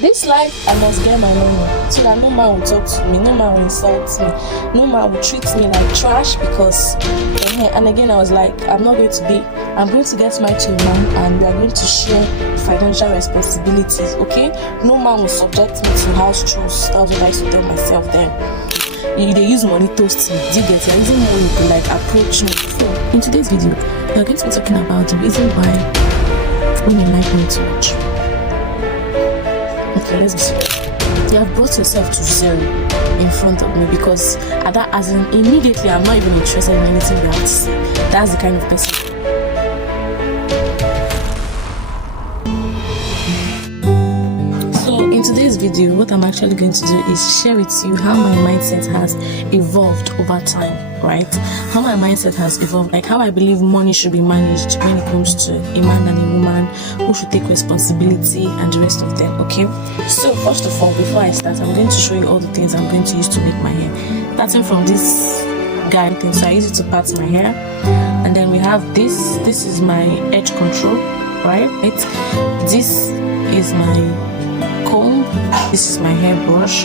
This life, I must get my money so that no man will talk to me, no man will insult me, no man will treat me like trash because, and again I was like, I'm going to get married to a man and we are going to share financial responsibilities, okay? No man will subject me to house chores. That was what I used to tell myself then. They use money toast me. Do you get it? You're using money to like approach me. So, in today's video, we're going to be talking about the reason why women like me too much. Okay, let's be serious. You have brought yourself to zero in front of me because at that, as in immediately, I'm not even interested in anything you have to say. That's the kind of person. So in today's video, what I'm actually going to do is share with you how my mindset has evolved over time. Right? How my mindset has evolved, like how I believe money should be managed when it comes to a man and a woman who should take responsibility and the rest of them, okay? So first of all, before I start, I'm going to show you all the things I'm going to use to make my hair. Starting from this guy thing, so I use it to part my hair. And then we have this is my edge control, right? This is my comb, this is my hairbrush,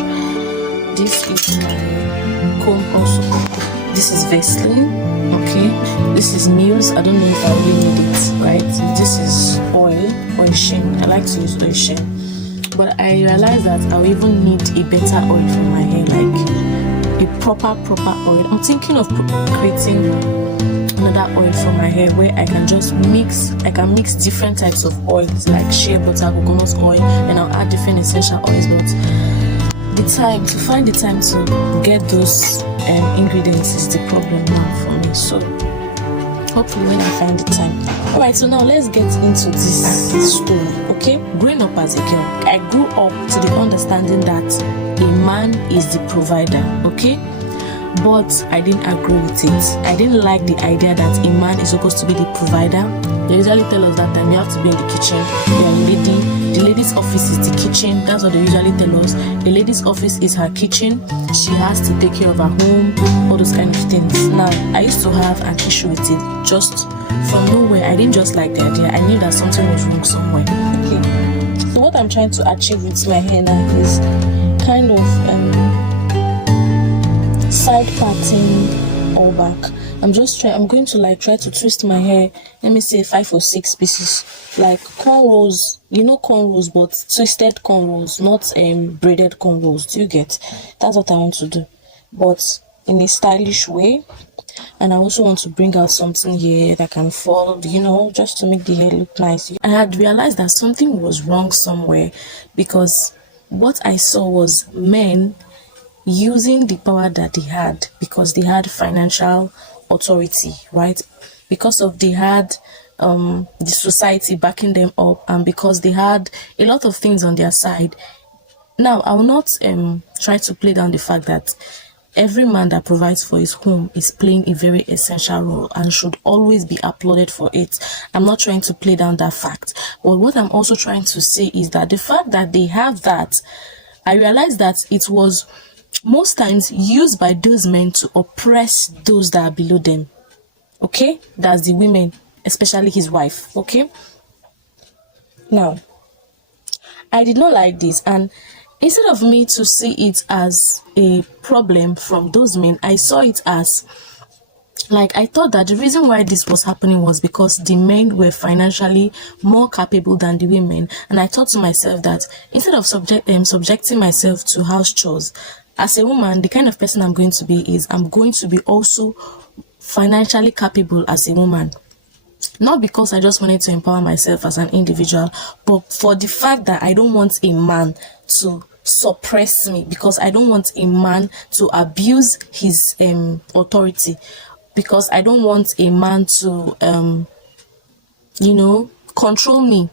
this is my comb also. This is Vaseline, okay? This is Muse. I don't know if I really need it, right? This is oil sheen. I like to use oil sheen. But I realized that I'll even need a better oil for my hair, like a proper oil. I'm thinking of creating another oil for my hair where I can just mix different types of oils like shea butter, coconut oil, and I'll add different essential oils. But to find the time to get those ingredients is the problem now for me. So hopefully when I find the time. Alright, so now let's get into this story, okay? Growing up as a girl, I grew up to the understanding that a man is the provider, okay? But I didn't agree with it. I didn't like the idea that a man is supposed to be the provider. They usually tell us that time you have to be in the kitchen. You're a lady. The lady's office is the kitchen. That's what they usually tell us. The lady's office is her kitchen. She has to take care of her home, all those kind of things. Now, I used to have an issue with it just from nowhere. I didn't just like the idea. I knew that something was wrong somewhere. Okay. So what I'm trying to achieve with my hair now is kind of side parting all back. I'm going to try to twist my hair, let me say 5 or 6 pieces, like cornrows, cornrows, but twisted cornrows, not braided cornrows. Do you get? That's what I want to do, but in a stylish way. And I also want to bring out something here that can fold, just to make the hair look nice. I had realized that something was wrong somewhere because what I saw was men using the power that they had because they had financial authority, right? Because they had the society backing them up, and because they had a lot of things on their side. Now, I will not try to play down the fact that every man that provides for his home is playing a very essential role and should always be applauded for it. I'm not trying to play down that fact. But what I'm also trying to say is that the fact that they have that, I realized that it was most times used by those men to oppress those that are below them, okay? That's the women, especially his wife, okay? Now, I did not like this, and instead of me to see it as a problem from those men, I saw it as I thought that the reason why this was happening was because the men were financially more capable than the women. And I thought to myself that instead of subjecting myself to house chores, as a woman, the kind of person I'm going to be is I'm going to be also financially capable as a woman. Not because I just wanted to empower myself as an individual, but for the fact that I don't want a man to suppress me, because I don't want a man to abuse his authority, because I don't want a man to control me,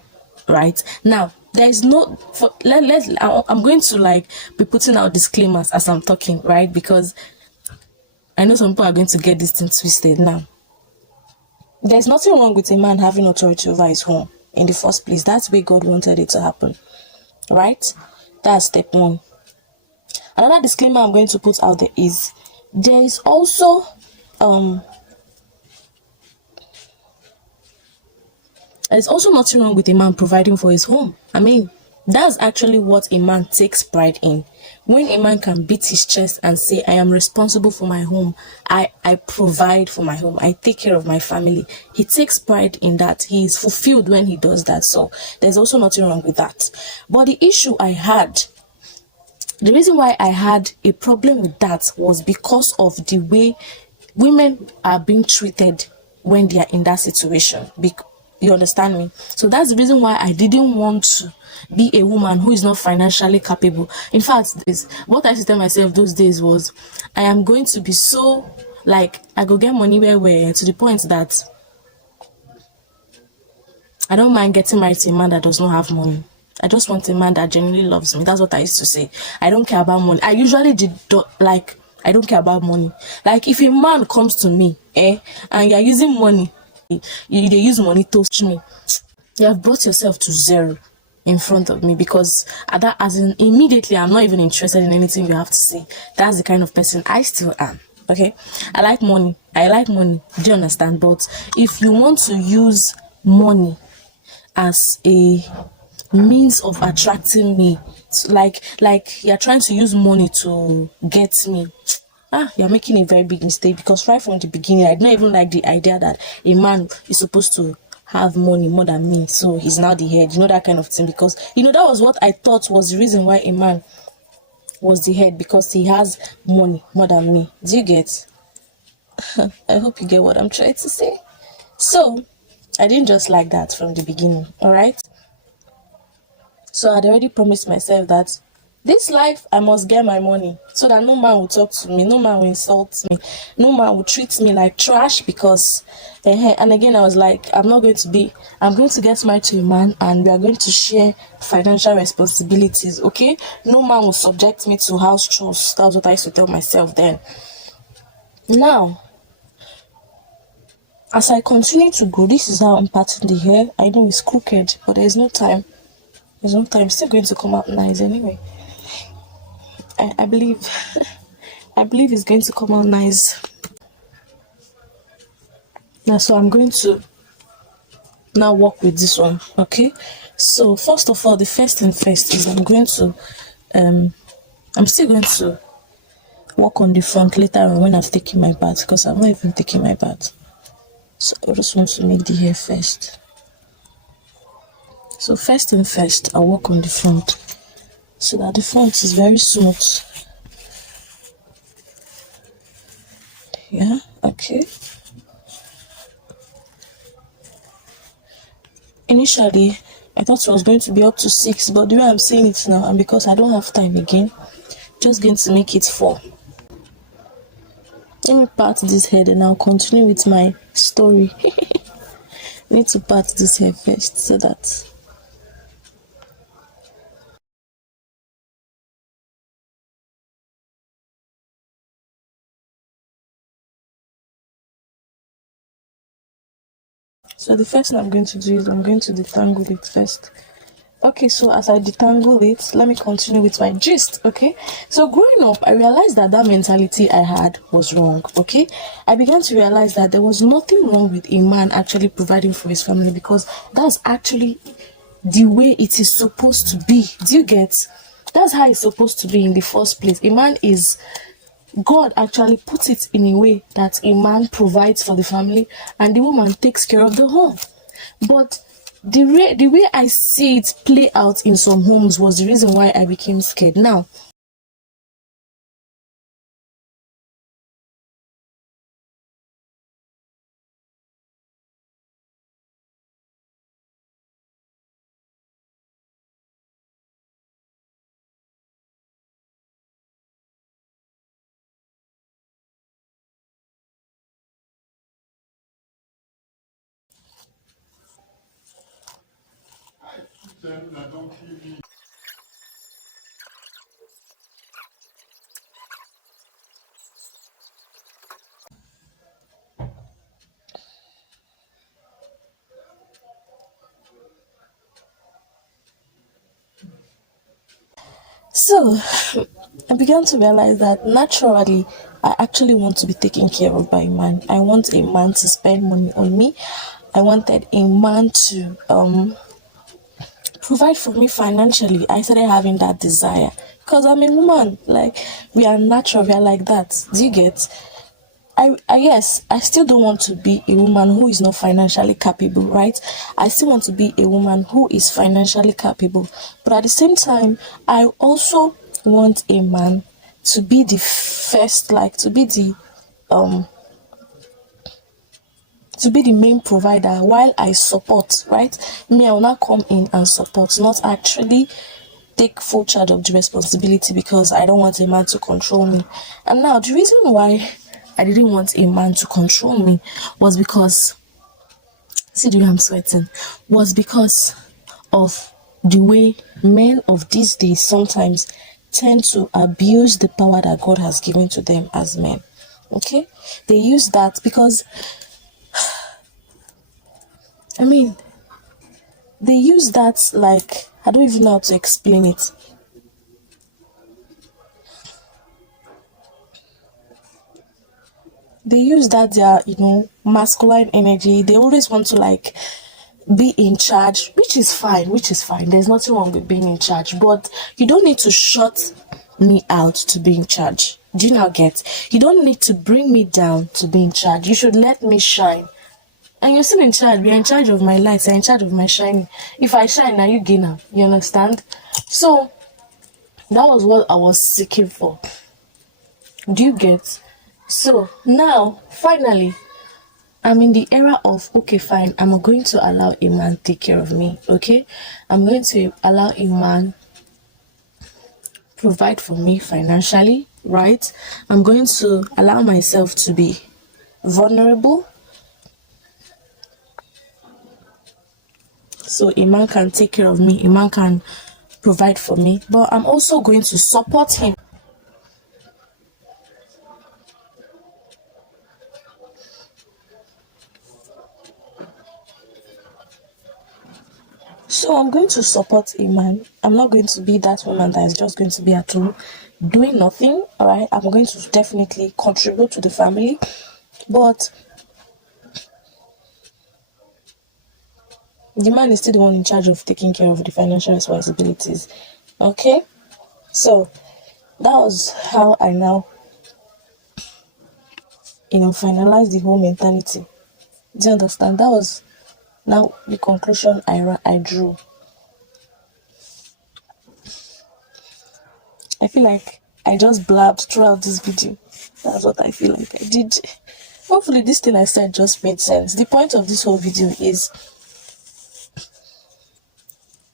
right? Now, there's no I'm going to be putting out disclaimers as I'm talking, right? Because I know some people are going to get this thing twisted. Now, there's nothing wrong with a man having authority over his home in the first place. That's where God wanted it to happen, right? That's step one. Another disclaimer I'm going to put out there is there is also there's also nothing wrong with a man providing for his home. I mean, That's actually what a man takes pride in. When a man can beat his chest and say, I am responsible for my home, I provide for my home, I take care of my family, he takes pride in that. He is fulfilled when he does that. So there's also nothing wrong with that. But the reason why I had a problem with that was because of the way women are being treated when they are in that situation. You understand me? So that's the reason why I didn't want to be a woman who is not financially capable. In fact, what I used to tell myself those days was, I am going to be so, like, I go get money where to the point that I don't mind getting married to a man that does not have money. I just want a man that genuinely loves me. That's what I used to say. I don't care about money. I usually did like, I don't care about money. Like, if a man comes to me, and you're using money, they use money to touch me, you have brought yourself to zero in front of me, because at that, as in, immediately I'm not even interested in anything you have to say. That's the kind of person I still am. Okay, I like money. Do you understand? But if you want to use money as a means of attracting me, like you're trying to use money to get me, you're making a very big mistake, because right from the beginning I did not even like the idea that a man is supposed to have money more than me, so he's now the head, that kind of thing. Because that was what I thought was the reason why a man was the head, because he has money more than me. Do you get? I hope you get what I'm trying to say. So I didn't just like that from the beginning. All right, so I'd already promised myself that this life I must get my money, so that no man will talk to me, no man will insult me, no man will treat me like trash. Because and again, I was like, I'm going to get married to a man, and we are going to share financial responsibilities. Okay, no man will subject me to house chores. That was what I used to tell myself then. Now, as I continue to grow, this is how I'm parting the hair. I know it's crooked, but there's no time. It's still going to come out nice anyway. I believe I believe it's going to come out nice. Now, so I'm going to now work with this one. Okay, so first of all, the first thing first is I'm still going to work on the front later on when I've taken my bath, because I'm not even taking my bath. So I just want to make the hair first. So first thing first, I'll work on the front so that the front is very smooth. Yeah, okay. Initially, I thought it was going to be up to 6, but the way I'm saying it now, and because I don't have time again, just going to make it 4. Let me part this hair and I'll continue with my story. I need to part this hair first so that so the first thing I'm going to do is I'm going to detangle it first. Okay, so as I detangle it, let me continue with my gist. Okay, so growing up, I realized that mentality I had was wrong. Okay, I began to realize that there was nothing wrong with a man actually providing for his family, because that's actually the way it is supposed to be. Do you get? That's how it's supposed to be in the first place. A man is, God actually puts it in a way that a man provides for the family and the woman takes care of the home. But the way I see it play out in some homes was the reason why I became scared. Now, so I began to realize that naturally I actually want to be taken care of by a man. I want a man to spend money on me. I wanted a man to provide for me financially, I started having that desire because I'm a woman. Like, we are natural, we are like that. Do you get? I yes, I still don't want to be a woman who is not financially capable, right? I still want to be a woman who is financially capable, but at the same time, I also want a man to be the first, like um to be the main provider while I support, right? Me, I will not come in and support, not actually take full charge of the responsibility because I don't want a man to control me. And now, the reason why I didn't want a man to control me was because, see the way I'm sweating, was because of the way men of these days sometimes tend to abuse the power that God has given to them as men. Okay? They use that because, I mean, they use that like, I don't even know how to explain it. They use that their, masculine energy. They always want to like be in charge, which is fine. There's nothing wrong with being in charge, but you don't need to shut me out to be in charge. Do you now get? You don't need to bring me down to be in charge. You should let me shine. And you're still in charge. You're in charge of my lights. You're in charge of my shining. If I shine, now you gain up. You understand? So that was what I was seeking for. Do you get? So now, finally, I'm in the era of, okay, fine, I'm going to allow a man take care of me, okay? I'm going to allow a man provide for me financially, right? I'm going to allow myself to be vulnerable so a man can take care of me, a man can provide for me, but I'm also going to support him. So I'm going to support a man. I'm not going to be that woman that is just going to be at home doing nothing. All right. I'm going to definitely contribute to the family. But the man is still the one in charge of taking care of the financial responsibilities. Okay. So that was how I now, finalized the whole mentality. Do you understand? That was now the conclusion I drew. I feel like I just blabbed throughout this video. That's what I feel like I did. Hopefully, this thing I said just made sense. The point of this whole video is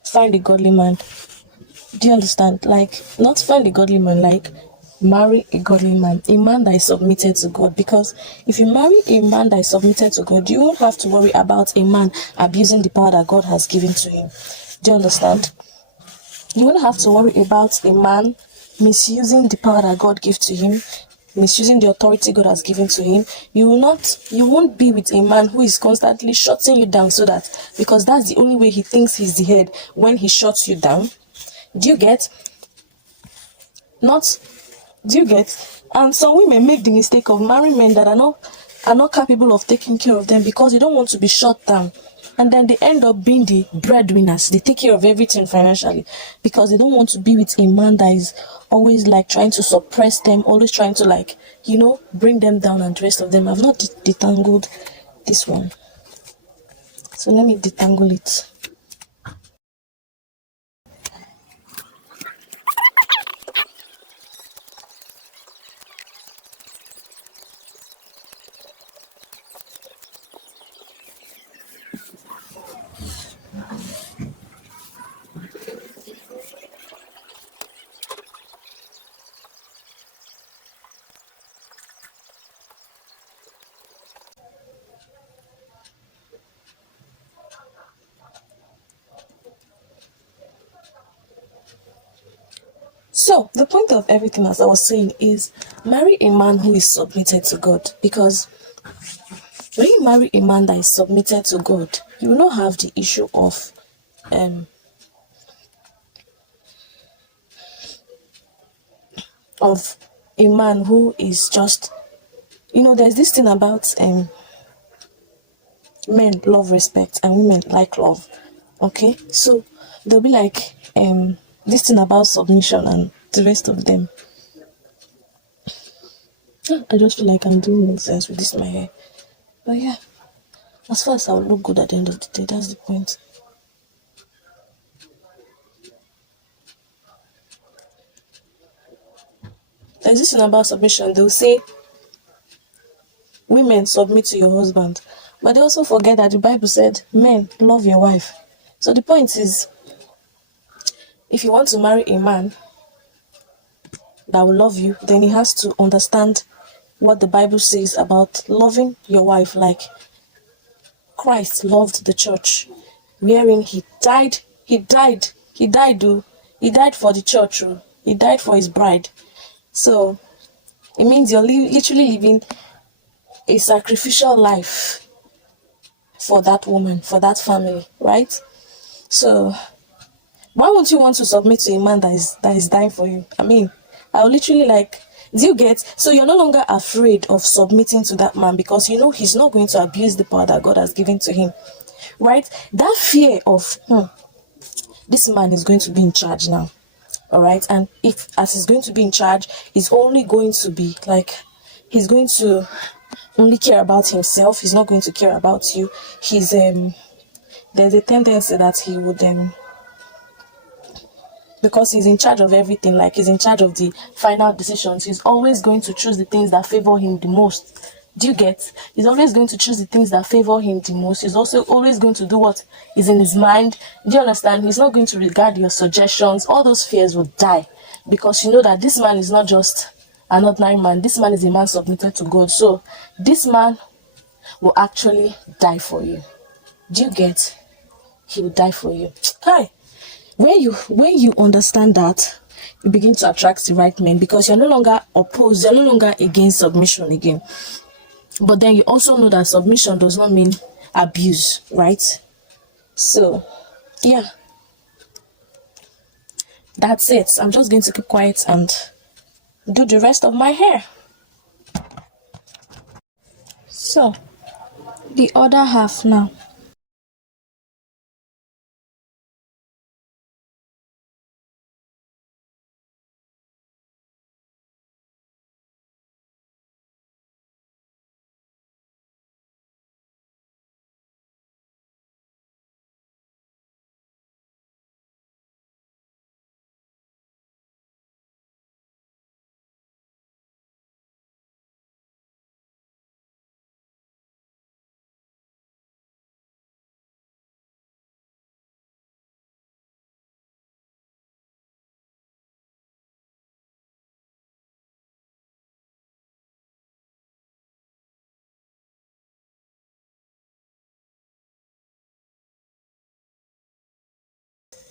find a godly man. Do you understand? Like, not find a godly man, like, marry a godly man, a man that is submitted to God. Because if you marry a man that is submitted to God, you won't have to worry about a man abusing the power that God has given to him. Do you understand? You won't have to worry about a man misusing the power that God gave to him, misusing the authority God has given to him. You won't be with a man who is constantly shutting you down, so that, because that's the only way he thinks he's the head, when he shuts you down. Do you get? Not, do you get? And some women make the mistake of marrying men that are not capable of taking care of them because they don't want to be shut down. And then they end up being the breadwinners. They take care of everything financially because they don't want to be with a man that is always like trying to suppress them, always trying to like, bring them down and the rest of them. I've not detangled this one. So let me detangle it. So, the point of everything, as I was saying, is marry a man who is submitted to God. Because when you marry a man that is submitted to God, you will not have the issue um of a man who is just, there's this thing about men love respect and women like love. Okay, so they'll be like, this thing about submission and the rest of them. I just feel like I'm doing nonsense with this my hair. But yeah, as far as I'll look good at the end of the day, that's the point. There's this thing about submission. They'll say, women submit to your husband. But they also forget that the Bible said, men, love your wife. So the point is, if you want to marry a man that will love you, then he has to understand what the Bible says about loving your wife. Like Christ loved the church, wherein he died for the church, he died for his bride. So it means you're literally living a sacrificial life for that woman, for that family, right? So why won't you want to submit to a man that is dying for you? I mean, I'll literally like, do you get? So you're no longer afraid of submitting to that man because you know he's not going to abuse the power that God has given to him, right? That fear of, this man is going to be in charge now, all right? And if as he's going to be in charge, he's only going to be like, he's going to only care about himself. He's not going to care about you. He's there's a tendency that he would because he's in charge of everything, like he's in charge of the final decisions, he's always going to choose the things that favor him the most. Do you get? He's always going to choose the things that favor him the most. He's also always going to do what is in his mind. Do you understand? He's not going to regard your suggestions. All those fears will die because you know that this man is not just an ordinary man. This man is a man submitted to God. So this man will actually die for you. Do you get? He will die for you. Hi. When you understand that, you begin to attract the right men because you're no longer opposed, you're no longer against submission again. But then you also know that submission does not mean abuse, right? So yeah, that's it. I'm just going to keep quiet and do the rest of my hair. So the other half now.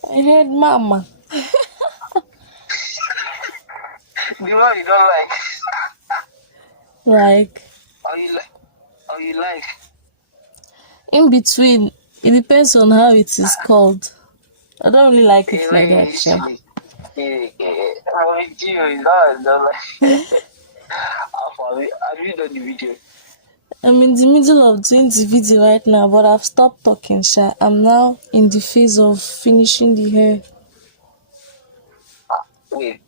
I heard mama. The one you don't like. Like Or you like. in between, it depends on how it is called. I don't really like it like that, sure. With you, is that don't like. Have you done the video? I'm in the middle of doing the video right now, but I've stopped talking, Sha. I'm now in the phase of finishing the hair. Wait.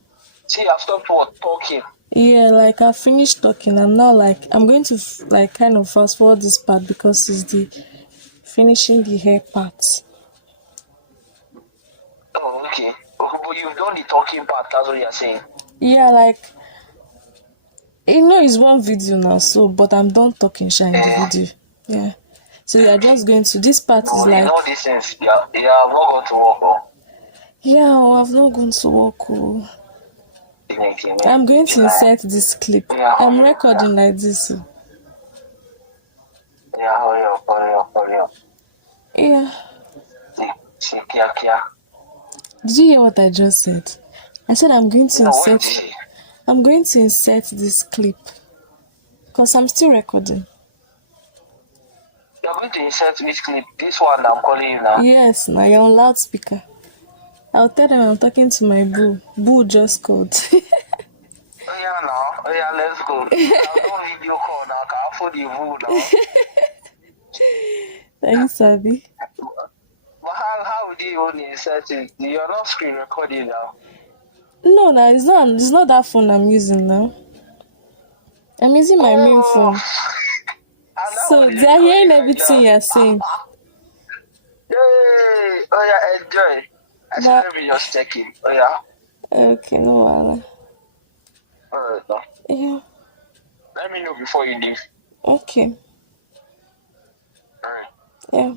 See, I've stopped talking. Yeah, like I finished talking. I'm now like, I'm going to like kind of fast forward this part because it's the finishing the hair part. Oh, okay. But you've done the talking part, that's what you're saying. Yeah, like, you know, it's one video now, so, but I'm done talking, Sha, in the video. Yeah. So we are just going to, this part is like. You know these things, yeah, I'm not going to work on. Yeah, I've not gone to work. I'm going to insert this clip. I'm recording like this. Yeah, hurry up. Yeah. See, kia. Did you hear what I just said? I said I'm going to insert this clip. Because I'm still recording. You're going to insert which clip? This one that I'm calling you now? Yes, now you're on loudspeaker. I'll tell them I'm talking to my boo. Boo just called. Oh yeah, let's go. I'll do video call now. I'll phone the boo now. Are you savvy? But how would the only setting. You're not screen recording now. No, no, it's not that phone I'm using now. I'm using my main Oh, phone. and that So one is they are hearing recording right everything now. you're saying. Yay! Oh yeah, enjoy. I said But let me just check in. Oh yeah. okay, no wahala. Alright now. Yeah, Let me know before you leave. okay. Alright. Yeah.